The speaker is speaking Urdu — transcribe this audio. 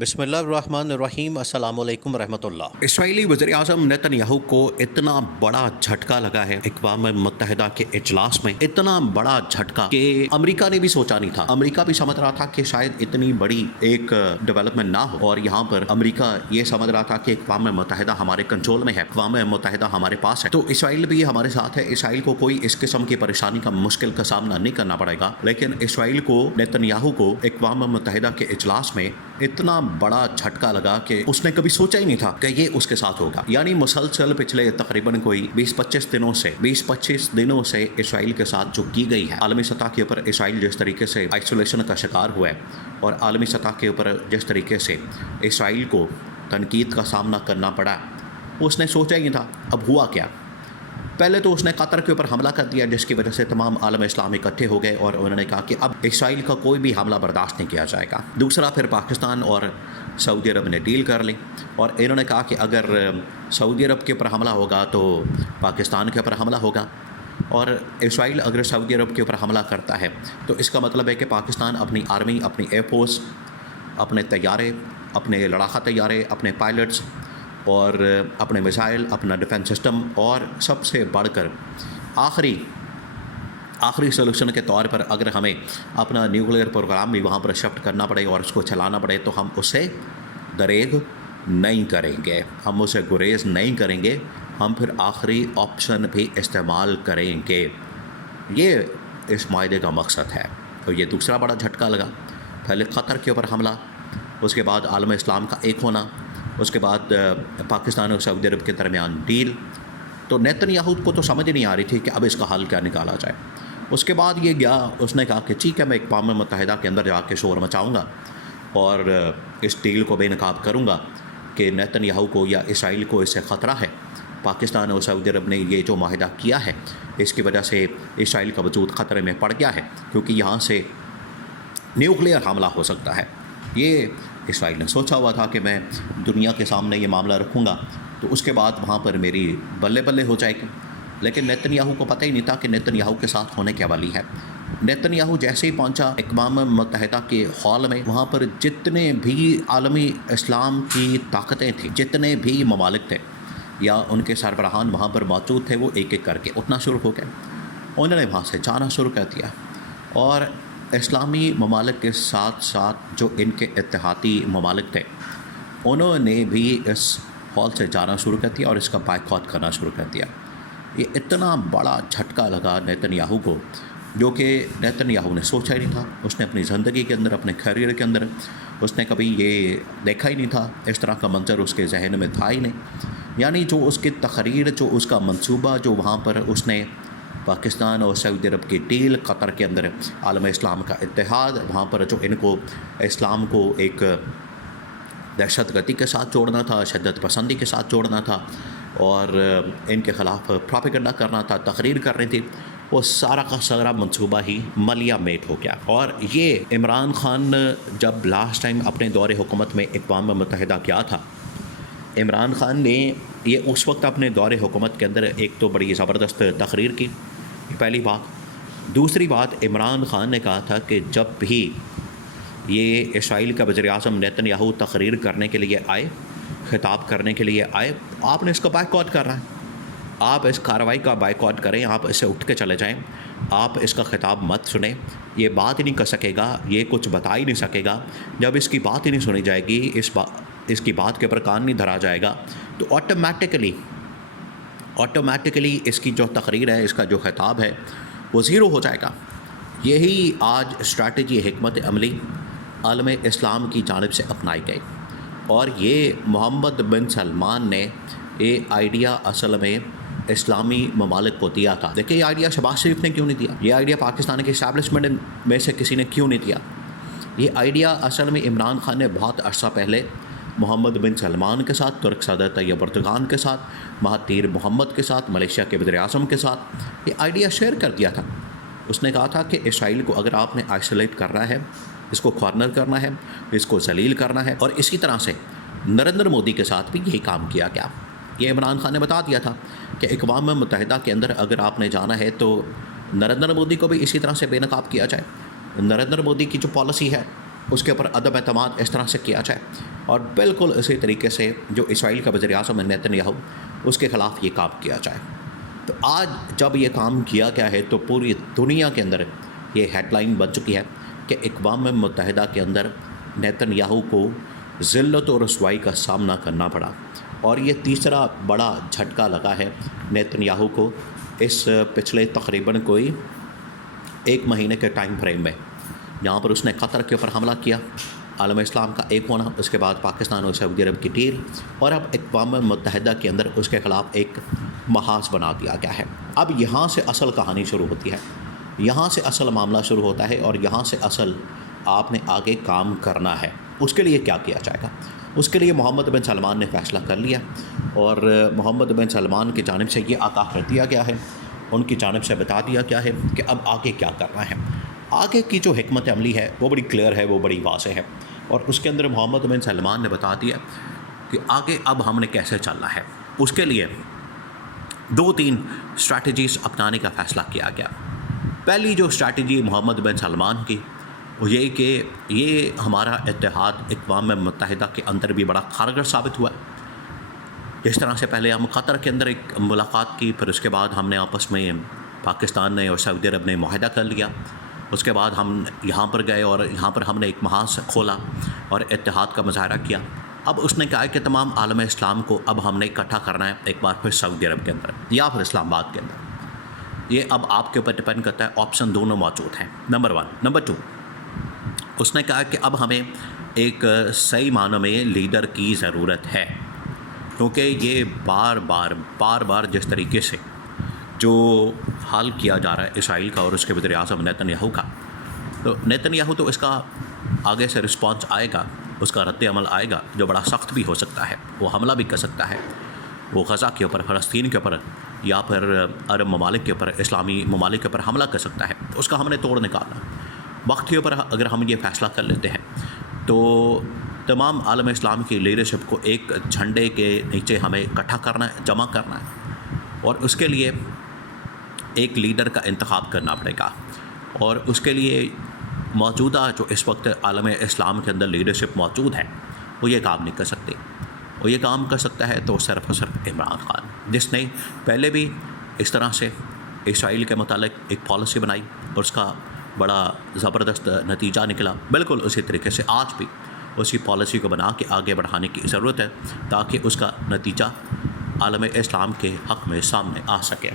بسم اللہ الرحمن الرحیم۔ السلام علیکم ورحمۃ اللہ۔ اسرائیلی وزیر اعظم نیتن یاہو کو اتنا بڑا جھٹکا لگا ہے اقوام متحدہ کے اجلاس میں، اتنا بڑا جھٹکا کہ امریکہ نے بھی سوچا نہیں تھا۔ امریکہ بھی سمجھ رہا تھا کہ شاید اتنی بڑی ایک ڈیولپمنٹ نہ ہو، اور یہاں پر امریکہ یہ سمجھ رہا تھا کہ اقوام متحدہ ہمارے کنٹرول میں ہے، اقوام متحدہ ہمارے پاس ہے، تو اسرائیل بھی ہمارے ساتھ ہے، اسرائیل کو کوئی اس قسم کی پریشانی کا مشکل کا سامنا نہیں کرنا پڑے گا۔ لیکن اسرائیل کو، نیتن یاہو کو اقوام متحدہ کے اجلاس میں اتنا بڑا جھٹکا لگا کہ اس نے کبھی سوچا ہی نہیں تھا کہ یہ اس کے ساتھ ہوگا۔ یعنی مسلسل پچھلے تقریباً کوئی 20-25 دنوں سے اسرائیل کے ساتھ جو کی گئی ہے، عالمی سطح کے اوپر اسرائیل جس طریقے سے آئسولیشن کا شکار ہوا ہے، اور عالمی سطح کے اوپر جس طریقے سے اسرائیل کو تنقید کا سامنا کرنا پڑا، اس نے سوچا ہی نہیں تھا۔ اب ہوا کیا؟ پہلے تو اس نے قطر کے اوپر حملہ کر دیا، جس کی وجہ سے تمام عالم اسلام اکٹھے ہو گئے، اور انہوں نے کہا کہ اب اسرائیل کا کوئی بھی حملہ برداشت نہیں کیا جائے گا۔ دوسرا، پھر پاکستان اور سعودی عرب نے ڈیل کر لی، اور انہوں نے کہا کہ اگر سعودی عرب کے اوپر حملہ ہوگا تو پاکستان کے اوپر حملہ ہوگا، اور اسرائیل اگر سعودی عرب کے اوپر حملہ کرتا ہے تو اس کا مطلب ہے کہ پاکستان اپنی آرمی، اپنی ایئر فورس، اپنے طیارے، اپنے لڑاکا طیارے، اپنے پائلٹس اور اپنے میزائل، اپنا ڈیفنس سسٹم، اور سب سے بڑھ کر آخری سولوشن کے طور پر اگر ہمیں اپنا نیوکلیئر پروگرام بھی وہاں پر شفٹ کرنا پڑے اور اس کو چلانا پڑے تو ہم اسے دریغ نہیں کریں گے، ہم اسے گریز نہیں کریں گے، ہم پھر آخری آپشن بھی استعمال کریں گے۔ یہ اس معاہدے کا مقصد ہے۔ تو یہ دوسرا بڑا جھٹکا لگا۔ پہلے قطر کے اوپر حملہ، اس کے بعد عالم اسلام کا ایک ہونا، اس کے بعد پاکستان اور سعودی عرب کے درمیان ڈیل۔ تو نیتن یاہو کو تو سمجھ نہیں آ رہی تھی کہ اب اس کا حل کیا نکالا جائے۔ اس کے بعد یہ گیا، اس نے کہا کہ ٹھیک ہے، میں اقوام متحدہ کے اندر جا کے شور مچاؤں گا اور اس ڈیل کو بے نقاب کروں گا کہ نیتن یاہو کو یا اسرائیل کو اس سے خطرہ ہے۔ پاکستان اور سعودی عرب نے یہ جو معاہدہ کیا ہے، اس کی وجہ سے اسرائیل کا وجود خطرے میں پڑ گیا ہے، کیونکہ یہاں سے نیوکلیئر حملہ ہو سکتا ہے۔ یہ اسرائیل نے سوچا ہوا تھا کہ میں دنیا کے سامنے یہ معاملہ رکھوں گا تو اس کے بعد وہاں پر میری بلے بلے ہو جائے گی۔ لیکن نیتن یاہو کو پتہ ہی نہیں تھا کہ نیتن یاہو کے ساتھ ہونے کیا والی ہے۔ نیتن یاہو جیسے ہی پہنچا اقوام متحدہ کے ہال میں، وہاں پر جتنے بھی عالمی اسلام کی طاقتیں تھیں، جتنے بھی ممالک تھے یا ان کے سربراہان وہاں پر موجود تھے، وہ ایک ایک کر کے اٹھنا شروع ہو گئے۔ انہوں نے وہاں سے جانا شروع کر دیا، اور اسلامی ممالک کے ساتھ ساتھ جو ان کے اتحادی ممالک تھے، انہوں نے بھی اس ہال سے جانا شروع کر دیا اور اس کا بائیکاٹ کرنا شروع کر دیا۔ یہ اتنا بڑا جھٹکا لگا نیتن یاہو کو، جو کہ نیتن یاہو نے سوچا ہی نہیں تھا۔ اس نے اپنی زندگی کے اندر، اپنے کیریئر کے اندر، اس نے کبھی یہ دیکھا ہی نہیں تھا، اس طرح کا منظر اس کے ذہن میں تھا ہی نہیں۔ یعنی جو اس کی تقریر، جو اس کا منصوبہ، جو وہاں پر اس نے پاکستان اور سعودی عرب کی ڈیل، قطر کے اندر عالم اسلام کا اتحاد، وہاں پر جو ان کو اسلام کو ایک دہشت گردی کے ساتھ جوڑنا تھا، شدت پسندی کے ساتھ جوڑنا تھا، اور ان کے خلاف پروپیگنڈا کرنا تھا، تقریر کرنی تھی، وہ سارا کا سارا منصوبہ ہی ملیا میٹ ہو گیا۔ اور یہ عمران خان جب لاسٹ ٹائم اپنے دور حکومت میں اقوام متحدہ کیا تھا، عمران خان نے یہ اس وقت اپنے دور حکومت کے اندر ایک تو بڑی زبردست تقریر کی، پہلی بات۔ دوسری بات، عمران خان نے کہا تھا کہ جب بھی یہ اسرائیل کا وزیر اعظم نیتن یاہو تقریر کرنے کے لیے آئے، خطاب کرنے کے لیے آئے، آپ نے اس کا بائیکاٹ کرنا ہے، آپ اس کارروائی کا بائیکاٹ کریں، آپ اس سے اٹھ کے چلے جائیں، آپ اس کا خطاب مت سنیں، یہ بات ہی نہیں کر سکے گا، یہ کچھ بتا ہی نہیں سکے گا۔ جب اس کی بات ہی نہیں سنی جائے گی، اس کی بات کے اوپر کان نہیں دھرا جائے گا، تو آٹومیٹکلی اس کی جو تقریر ہے، اس کا جو خطاب ہے، وہ زیرو ہو جائے گا۔ یہی آج اسٹریٹجی، حکمت عملی عالم اسلام کی جانب سے اپنائی گئی، اور یہ محمد بن سلمان نے یہ آئیڈیا اصل میں اسلامی ممالک کو دیا تھا۔ دیکھیں، یہ آئیڈیا شہباز شریف نے کیوں نہیں دیا، یہ آئیڈیا پاکستان کے اسٹیبلشمنٹ میں سے کسی نے کیوں نہیں دیا۔ یہ آئیڈیا اصل میں عمران خان نے بہت عرصہ پہلے محمد بن سلمان کے ساتھ، ترک صدر طیب اردگان کے ساتھ، مہاتیر محمد کے ساتھ، ملیشیا کے وزیر اعظم کے ساتھ یہ آئیڈیا شیئر کر دیا تھا۔ اس نے کہا تھا کہ اسرائیل کو اگر آپ نے آئسولیٹ کرنا ہے، اس کو کارنر کرنا ہے، اس کو ذلیل کرنا ہے، اور اسی طرح سے نریندر مودی کے ساتھ بھی یہی کام کیا گیا۔ یہ عمران خان نے بتا دیا تھا کہ اقوام متحدہ کے اندر اگر آپ نے جانا ہے تو نریندر مودی کو بھی اسی طرح سے بے نقاب کیا جائے۔ نریندر مودی کی جو پالیسی ہے اس کے اوپر عدم اعتماد اس طرح سے کیا جائے، اور بالکل اسی طریقے سے جو اسرائیل کا وزیر اعظم نیتن یاہو اس کے خلاف یہ کام کیا جائے۔ تو آج جب یہ کام کیا گیا ہے تو پوری دنیا کے اندر یہ ہیڈ لائن بن چکی ہے کہ اقوام متحدہ کے اندر نیتن یاہو کو ذلت و رسوائی کا سامنا کرنا پڑا، اور یہ تیسرا بڑا جھٹکا لگا ہے نیتن یاہو کو اس پچھلے تقریباً کوئی 1 مہینے کے ٹائم فریم میں، جہاں پر اس نے قطر کے اوپر حملہ کیا، عالم اسلام کا ایک ہونا، اس کے بعد پاکستان اور سعودی عرب کی ڈیل، اور اب اقوام متحدہ کے اندر اس کے خلاف ایک محاذ بنا دیا گیا ہے۔ اب یہاں سے اصل کہانی شروع ہوتی ہے، یہاں سے اصل معاملہ شروع ہوتا ہے، اور یہاں سے اصل آپ نے آگے کام کرنا ہے۔ اس کے لیے کیا کیا جائے گا؟ اس کے لیے محمد بن سلمان نے فیصلہ کر لیا، اور محمد بن سلمان کی جانب سے یہ آگاہ کر دیا گیا ہے، ان کی جانب سے بتا دیا گیا ہے کہ اب آگے کیا کرنا ہے۔ آگے کی جو حکمت عملی ہے وہ بڑی کلیئر ہے، وہ بڑی واضح ہے، اور اس کے اندر محمد بن سلمان نے بتا دیا کہ آگے اب ہم نے کیسے چلنا ہے۔ اس کے لیے 2-3 اسٹریٹجیز اپنانے کا فیصلہ کیا گیا۔ پہلی جو اسٹریٹجی محمد بن سلمان کی وہ یہ کہ یہ ہمارا اتحاد اقوام متحدہ کے اندر بھی بڑا کارگر ثابت ہوا ہے۔ جس طرح سے پہلے ہم قطر کے اندر ایک ملاقات کی، پھر اس کے بعد ہم نے آپس میں پاکستان نے اور سعودی عرب نے معاہدہ کر لیا، اس کے بعد ہم یہاں پر گئے اور یہاں پر ہم نے ایک محاذ کھولا اور اتحاد کا مظاہرہ کیا۔ اب اس نے کہا کہ تمام عالم اسلام کو اب ہم نے اکٹھا کرنا ہے، ایک بار پھر سعودی عرب کے اندر یا پھر اسلام آباد کے اندر۔ یہ اب آپ کے اوپر ڈپینڈ کرتا ہے، آپشن دونوں موجود ہیں، نمبر 1۔ نمبر 2، اس نے کہا کہ اب ہمیں ایک صحیح معنوں میں لیڈر کی ضرورت ہے، کیونکہ یہ بار بار جس طریقے سے جو حال کیا جا رہا ہے اسرائیل کا اور اس کے وزیر اعظم نیتن یاہو کا، تو نیتن یاہو تو اس کا آگے سے رسپانس آئے گا، اس کا رد عمل آئے گا جو بڑا سخت بھی ہو سکتا ہے، وہ حملہ بھی کر سکتا ہے، وہ غزہ کے اوپر، فلسطین کے اوپر، یا پھر عرب ممالک کے اوپر، اسلامی ممالک کے اوپر حملہ کر سکتا ہے۔ اس کا ہم نے توڑ نکالنا وقت کے اوپر اگر ہم یہ فیصلہ کر لیتے ہیں تو تمام عالم اسلام کی لیڈرشپ کو ایک جھنڈے کے نیچے ہمیں اکٹھا کرنا ہے، جمع کرنا ہے، اور اس کے لیے ایک لیڈر کا انتخاب کرنا پڑے گا، اور اس کے لیے موجودہ جو اس وقت عالم اسلام کے اندر لیڈرشپ موجود ہے وہ یہ کام نہیں کر سکتی۔ وہ یہ کام کر سکتا ہے تو صرف اور صرف عمران خان، جس نے پہلے بھی اس طرح سے اسرائیل کے متعلق ایک پالیسی بنائی اور اس کا بڑا زبردست نتیجہ نکلا۔ بالکل اسی طریقے سے آج بھی اسی پالیسی کو بنا کے آگے بڑھانے کی ضرورت ہے تاکہ اس کا نتیجہ عالم اسلام کے حق میں سامنے آ سکے۔